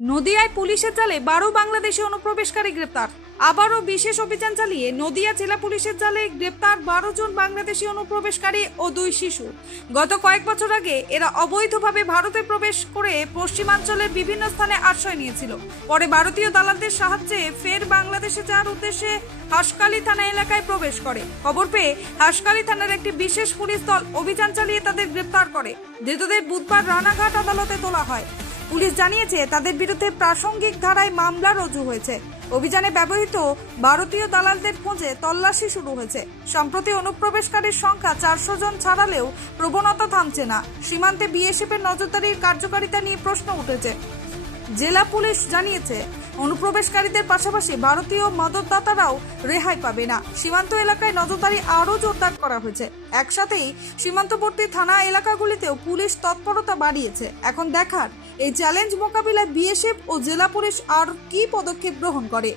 নদিয়ায় পুলিশের জালে বারো বাংলাদেশি অনুপ্রবেশকারী গ্রেপ্তার। আবারও বিশেষ অভিযান চালিয়ে নদিয়া জেলা পুলিশের জালে গ্রেপ্তার বারো জন বাংলাদেশি অনুপ্রবেশকারী ও দুই শিশু। গত কয়েক বছর আগে এরা অবৈধভাবে ভারতে প্রবেশ করে পশ্চিমাঞ্চলের বিভিন্ন স্থানে আশ্রয় নিয়েছিল। পরে ভারতীয় দালালদের সাহায্যে ফের বাংলাদেশে যাওয়ার উদ্দেশ্যে হাসকালি থানা এলাকায় প্রবেশ করে। খবর পেয়ে হাসকালি থানার একটি বিশেষ পুলিশ দল অভিযান চালিয়ে তাদের গ্রেপ্তার করে। ধৃতদের বুধবার রানাঘাট আদালতে তোলা হয়। পুলিশ জানিয়েছে তাদের বিরুদ্ধে প্রাসঙ্গিক ধারায় মামলা রুজু হয়েছে। অভিযানে ব্যবহৃত ভারতীয় দালালদের খোঁজে তল্লাশি শুরু হয়েছে। সম্প্রতি অনুপ্রবেশকারীর সংখ্যা চারশো জন ছাড়ালেও প্রবণতা থামছে না। সীমান্তে বিএসএফের নজরদারির কার্যকারিতা নিয়ে প্রশ্ন উঠেছে। জেলা পুলিশ জানিয়েছে, অনুপ্রবেশকারীদের পাশাপাশি ভারতীয় মদতদাতারাও রেহাই পাবে না। সীমান্ত এলাকায় নজরদারি আরও জোরদার করা হয়েছে। একসাথেই সীমান্তবর্তী থানা এলাকাগুলিতেও পুলিশ তৎপরতা বাড়িয়েছে। এখন দেখার এই চ্যালেঞ্জ মোকাবিলায় বিএসএফ ও জেলা পুলিশ আর কি পদক্ষেপ গ্রহণ করে?